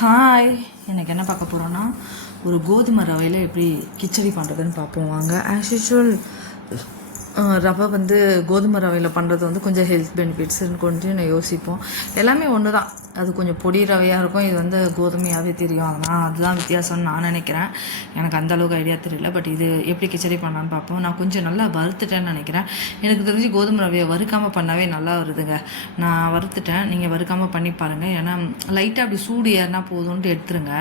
Hi எனக்கு என்ன பார்க்க போகிறோன்னா ஒரு கோதுமை ரவையில் எப்படி கிச்சடி பண்ணுறதுன்னு பார்ப்போம். வாங்க ஆஸ் யூஷுவல் ரவை வந்து கோதுமை ரவையில் பண்ணுறது வந்து கொஞ்சம் ஹெல்த் பெனிஃபிட்ஸ்னு கொஞ்சம் யோசிப்போம். எல்லாமே ஒன்று தான் அது கொஞ்சம் பொடி ரவையாக இருக்கும். இது வந்து கோதுமையாகவே தெரியும். அதனால் அதுதான் வித்தியாசம்னு நான் நினைக்கிறேன். எனக்கு அந்த அளவுக்கு ஐடியா தெரியல. பட் இது எப்படி கிச்சடி பண்ணலான்னு பார்ப்போம். நான் கொஞ்சம் நல்லா வறுத்துட்டேன்னு நினைக்கிறேன். எனக்கு தெரிஞ்சு கோதுமை ரவையை வறுக்காமல் பண்ணாவே நல்லா வருதுங்க. நான் வறுத்துட்டேன். நீங்கள் வறுக்காமல் பண்ணி பாருங்கள் ஏன்னா லைட்டாக அப்படி சூடு ஏறினா போதும்ன்ட்டு எடுத்துருங்க.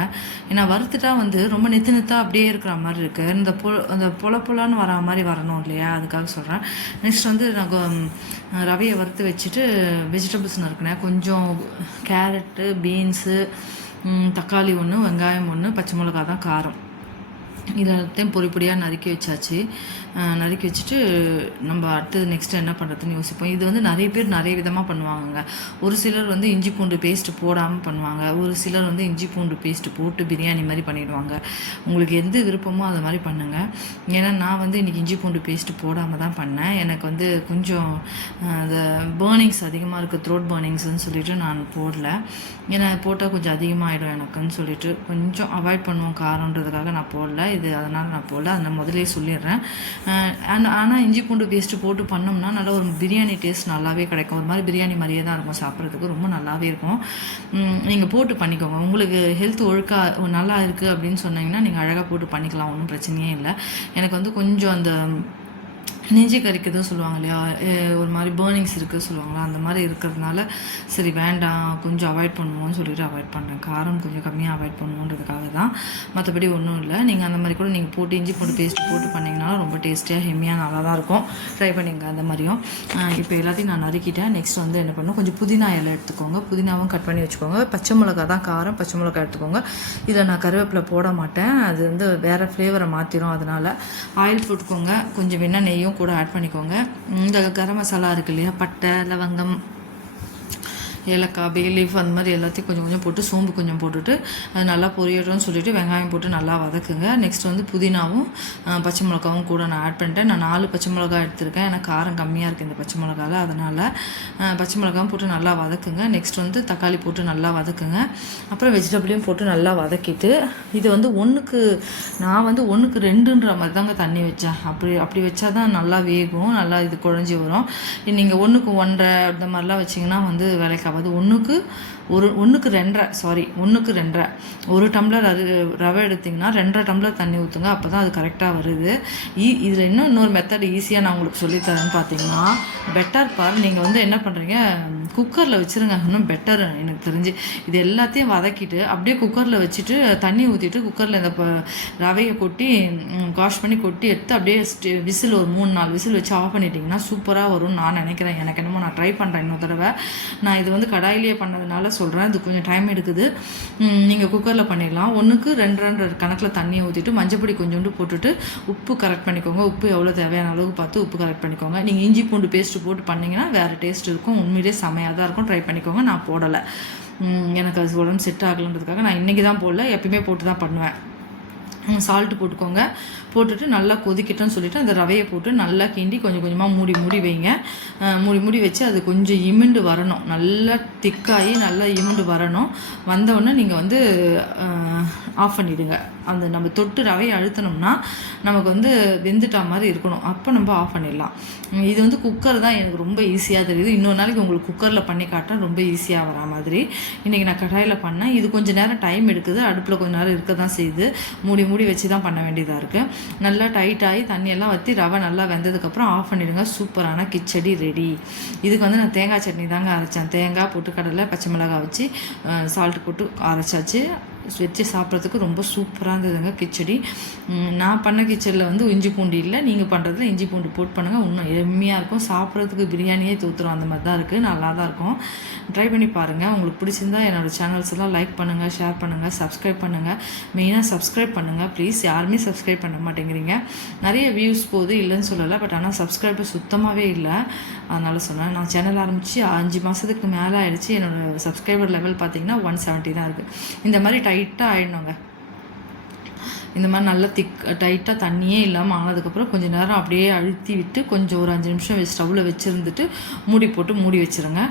ஏன்னா வறுத்துட்டா வந்து ரொம்ப நெத்து நெத்தாக அப்படியே இருக்கிற மாதிரி இருக்குது இந்த பொ அந்த பொல பொலான்னு வரா மாதிரி வரணும் இல்லையா? அதுக்காக சொல்கிறேன் நெக்ஸ்ட் வந்து நாங்கள் ரவையை வறுத்து வச்சுட்டு வெஜிடபிள்ஸ் நறுக்கினேன் கொஞ்சம் கேரட்டு பீன்ஸு தக்காளி ஒன்று வெங்காயம் ஒன்று பச்சை மிளகா தான் காரம். இது பொறிப்படியாக நறுக்கி வச்சாச்சு. நறுக்கி வச்சுட்டு நம்ம அடுத்தது நெக்ஸ்ட் என்ன பண்ணுறதுன்னு யோசிப்போம். இது வந்து நிறைய பேர் நிறைய விதமாக பண்ணுவாங்க ஒரு சிலர் வந்து இஞ்சி பூண்டு பேஸ்ட் போடாமல் பண்ணுவாங்க. ஒரு சிலர் வந்து இஞ்சி பூண்டு பேஸ்ட் போட்டு பிரியாணி மாதிரி பண்ணிவிடுவாங்க உங்களுக்கு எந்த விருப்பமோ அதை மாதிரி பண்ணுங்கள் ஏன்னா நான் வந்து இன்றைக்கி இஞ்சி பூண்டு பேஸ்ட் போடாமல் தான் பண்ணேன். எனக்கு வந்து கொஞ்சம் அஹ், அந்த பேர்னிங்ஸ் அதிகமாக இருக்குது த்ரோட் பேர்னிங்ஸ்னு சொல்லிவிட்டு நான் போடல. ஏன்னா போட்டால் கொஞ்சம் அதிகமாகிடும் எனக்குன்னு சொல்லிட்டு கொஞ்சம் அவாய்ட் பண்ணுவோம் காரன்றதுக்காக நான் போடல. இது அதனால் நான் போகல அதனால் முதலே சொல்லிடுறேன். ஆனால் இஞ்சி பூண்டு பேஸ்ட்டு போட்டு பண்ணோம்னா நல்லா ஒரு பிரியாணி டேஸ்ட் நல்லாவே கிடைக்கும். ஒரு மாதிரி பிரியாணி மாதிரியே தான் இருக்கும் சாப்பிட்றதுக்கு. ரொம்ப நல்லாவே இருக்கும். நீங்கள் போட்டு பண்ணிக்கோங்க. உங்களுக்கு ஹெல்த் ஒழுக்காக நல்லா இருக்குது அப்படின்னு சொன்னீங்கன்னா நீங்கள் அழகாக போட்டு பண்ணிக்கலாம். ஒன்றும் பிரச்சனையே இல்லை. எனக்கு வந்து கொஞ்சம் அந்த நெஞ்சு கறிக்குதுன்னு சொல்லுவாங்க இல்லையா? ஒரு மாதிரி பேர்னிங்ஸ் இருக்குது சொல்லுவாங்களா? அந்த மாதிரி இருக்கிறதுனால சரி வேண்டாம் கொஞ்சம் அவாய்ட் பண்ணுவோம்னு சொல்லிட்டு அவாய்ட் பண்ணுறேன் காரம் கொஞ்சம் கம்மியாக அவாய்ட் பண்ணுவோன்றதுக்காக தான் மற்றபடி ஒன்றும் இல்லை. நீங்கள் அந்த மாதிரி கூட நீங்கள் போட்டு இஞ்சி போட்டு பேஸ்ட் போட்டு பண்ணிங்கனாலும் ரொம்ப டேஸ்டியாக ஹெம்மியாக நல்லா தான் இருக்கும். ட்ரை பண்ணிங்க அந்த மாதிரியும். இப்போ எல்லாத்தையும் நான் நறுக்கிட்டேன். நெக்ஸ்ட் வந்து என்ன பண்ணணும் கொஞ்சம் புதினா இலை எடுத்துக்கோங்க. புதினாவும் கட் பண்ணி வச்சுக்கோங்க. பச்சை மிளகா தான் காரம். பச்சை மிளகா எடுத்துக்கோங்க. இதில் நான் கருவேப்பிலை போட மாட்டேன். அது வந்து வேறு ஃப்ளேவரை மாற்றிடும் அதனால் ஆயில் போட்டுக்கோங்க. கொஞ்சம் வேணால் நெய்யும் கூட ஆட் பண்ணிக்கோங்க. இந்த கரம் மசாலா இருக்கு இல்லையா? பட்டை லவங்கம் ஏலக்காய் பே லீஃப் அந்த மாதிரி எல்லாத்தையும் கொஞ்சம் கொஞ்சம் போட்டு சோம்பு கொஞ்சம் போட்டுட்டு அது நல்லா பொரியட்டும்னு சொல்லிட்டு வெங்காயம் போட்டு நல்லா வதக்குங்க. நெக்ஸ்ட் வந்து புதினாவும் பச்சை மிளகாவும் கூட நான் ஆட் பண்ணிட்டேன். நான் நாலு பச்சை மிளகா எடுத்திருக்கேன். ஏன்னா காரம் கம்மியாக இருக்குது இந்த பச்சை மிளகாவில் அதனால் பச்சை மிளகாவும் போட்டு நல்லா வதக்குங்க. நெக்ஸ்ட் வந்து தக்காளி போட்டு நல்லா வதக்குங்க. அப்புறம் வெஜிடபிளையும் போட்டு நல்லா வதக்கிட்டு இது வந்து ஒன்றுக்கு நான் வந்து ஒன்றுக்கு ரெண்டுன்ற மாதிரி தாங்க தண்ணி வச்சேன். அப்படி அப்படி வச்சா தான் நல்லா வேகும் நல்லா இது குழஞ்சி வரும். நீங்கள் ஒன்றுக்கு ஒன்றரை இந்த மாதிரிலாம் வச்சிங்கன்னா வந்து வேலைக்கு அதாவது ஒன்றுக்கு ஒரு ஒன்றுக்கு ரெண்டரை சாரி ஒன்றுக்கு ரெண்டரை. ஒரு டம்ளர் அது ரவை எடுத்திங்கன்னா ரெண்டரை டம்ளர் தண்ணி ஊற்றுங்க அப்போ தான் அது கரெக்டாக வருது. ஈ இதில் இன்னும் இன்னொரு மெத்தட் ஈஸியாக நான் உங்களுக்கு சொல்லித்தரேன்னு பார்த்தீங்கன்னா பெட்டர் பார் நீங்கள் வந்து என்ன பண்ணுறீங்க குக்கரில் வச்சுருங்க. இன்னும் பெட்டர் எனக்கு தெரிஞ்சு. இது எல்லாத்தையும் வதக்கிட்டு அப்படியே குக்கரில் வச்சுட்டு தண்ணி ஊற்றிட்டு குக்கரில் இந்த ரவையை கொட்டி வாஷ் பண்ணி கொட்டி எடுத்து அப்படியே விசில் ஒரு மூணு நாலு விசில் வச்சு ஆஃப் பண்ணிட்டீங்கன்னா சூப்பராக வரும்னு நான் நினைக்கிறேன். எனக்கு என்னமோ நான் ட்ரை பண்ணுறேன் இன்னொரு தடவை. நான் இது வந்து வந்து கடாயிலேயே பண்ணதுனால சொல்கிறேன் அது கொஞ்சம் டைம் எடுக்குது. நீங்கள் குக்கரில் பண்ணிடலாம். ஒன்றுக்கு ரெண்டு ரெண்டு கணக்கில் தண்ணியை ஊற்றிட்டு மஞ்சப்பொடி கொஞ்சோண்டு போட்டுட்டு உப்பு கரெக்ட் பண்ணிக்கோங்க. உப்பு எவ்வளோ தேவையான அளவுக்கு பார்த்து உப்பு கரெக்ட் பண்ணிக்கோங்க. நீங்கள் இஞ்சி பூண்டு பேஸ்ட்டு போட்டு பண்ணிங்கன்னா வேறு டேஸ்ட் இருக்கும். உண்மையிலே செமையாக தான் இருக்கும். ட்ரை பண்ணிக்கோங்க. நான் போடலை. எனக்கு அது உடம்பு செட் ஆகலைன்றதுக்காக நான் இன்றைக்கி தான் போடல. எப்பயுமே போட்டு தான் பண்ணுவேன். சால்ட்டு போட்டுக்கோங்க. போட்டுட்டு நல்லா கொதிக்கட்டும்னு சொல்லிவிட்டு அந்த ரவையை போட்டு நல்லா கிண்டி கொஞ்சம் கொஞ்சமாக மூடி மூடி வைங்க. மூடி மூடி வச்சு அது கொஞ்சம் இமிண்டு வரணும். நல்லா திக்காகி நல்லா இமிண்டு வரணும். வந்தவுடனே நீங்கள் வந்து ஆஃப் பண்ணிவிடுங்க அந்த நம்ம தொட்டு ரவையை அழுத்தினோம்னா நமக்கு வந்து வெந்துட்டா மாதிரி இருக்கணும். அப்போ நம்ம ஆஃப் பண்ணிடலாம். இது வந்து குக்கர் தான். எனக்கு ரொம்ப ஈஸியாக தெரியுது. இன்னொரு நாளைக்கு உங்களுக்கு குக்கரில் பண்ணி காட்டுறேன். ரொம்ப ஈஸியாக வரா மாதிரி. இன்றைக்கி நான் கடாயில் பண்ணேன். இது கொஞ்சம் நேரம் டைம் எடுக்குது. அடுப்பில் கொஞ்சம் நேரம் இருக்க தான் செய்யுது. மூடி மூடி வச்சு தான் பண்ண வேண்டியதாக இருக்குது நல்லா டைட்டாகி தண்ணியெல்லாம் வற்றி ரவை நல்லா வெந்ததுக்கப்புறம் ஆஃப் பண்ணிவிடுங்க சூப்பரான கிச்சடி ரெடி இதுக்கு வந்து நான் தேங்காய் சட்னி தாங்க அரைச்சேன். தேங்காய் போட்டு கடலை பச்சை மிளகாய் வச்சு சால்ட்டு போட்டு அரைச்சாச்சு. வச்சு சாப்பிட்றதுக்கு ரொம்ப சூப்பராக இருந்ததுங்க கிச்சடி. நான் பண்ண கிச்சடியில் வந்து இஞ்சி பூண்டு இல்லை. நீங்கள் பண்ணுறதுல இஞ்சி பூண்டு போட்டு பண்ணுங்கள் இன்னும் எம்மையாக இருக்கும். சாப்பிட்றதுக்கு பிரியாணியே தூத்துரும். அந்த மாதிரி தான் இருக்குது நல்லா தான் இருக்கும். ட்ரை பண்ணி பாருங்கள் உங்களுக்கு பிடிச்சிருந்தா என்னோடய சேனல்ஸ் எல்லாம் லைக் பண்ணுங்கள் ஷேர் பண்ணுங்கள் சப்ஸ்கிரைப் பண்ணுங்கள் மெயினாக சப்ஸ்கிரைப் பண்ணுங்கள் ப்ளீஸ் யாருமே சப்ஸ்கிரைப் பண்ண மாட்டேங்கிறீங்க. நிறைய வியூஸ் போகுது இல்லைன்னு சொல்லலை. பட் ஆனால் சப்ஸ்கிரைபர் சுத்தமாகவே இல்லை. அதனால் சொன்னேன் நான் சேனல் ஆரம்பித்து அஞ்சு மாதத்துக்கு மேலே ஆகிடுச்சு என்னோடய சப்ஸ்கிரைபர் லெவல் பார்த்தீங்கன்னா ஒன் செவன்ட்டி தான் இருக்குது இந்த மாதிரி டைட்டாக ஆயிடணுங்க. இந்த மாதிரி நல்லா திக் டைட்டாக தண்ணியே இல்லாமல் ஆனதுக்கப்புறம் கொஞ்சம் நேரம் அப்படியே அழுத்தி விட்டு கொஞ்சம் ஒரு அஞ்சு நிமிஷம் ஸ்டவ்வில் வச்சுருந்துட்டு மூடி போட்டு மூடி வச்சுருங்க.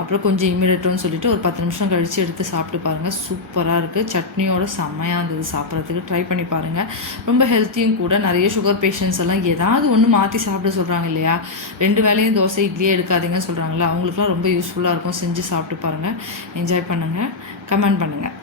அப்புறம் கொஞ்சம் இமிடியட்டும்னு சொல்லிட்டு ஒரு பத்து நிமிஷம் கழித்து எடுத்து சாப்பிட்டு பாருங்கள் சூப்பராக இருக்குது சட்னியோட செம்மையாக இருந்தது. சாப்பிட்றதுக்கு ட்ரை பண்ணி பாருங்கள் ரொம்ப ஹெல்த்தியும் கூட. நிறைய சுகர் பேஷண்ட்ஸ் எல்லாம் ஏதாவது ஒன்று மாற்றி சாப்பிட சொல்கிறாங்க இல்லையா? ரெண்டு வேலையும் தோசை இட்லியே எடுக்காதீங்கன்னு சொல்கிறாங்களா அவங்களுக்குலாம் ரொம்ப யூஸ்ஃபுல்லாக இருக்கும். செஞ்சு சாப்பிட்டு பாருங்கள் என்ஜாய் பண்ணுங்கள் கமெண்ட் பண்ணுங்கள்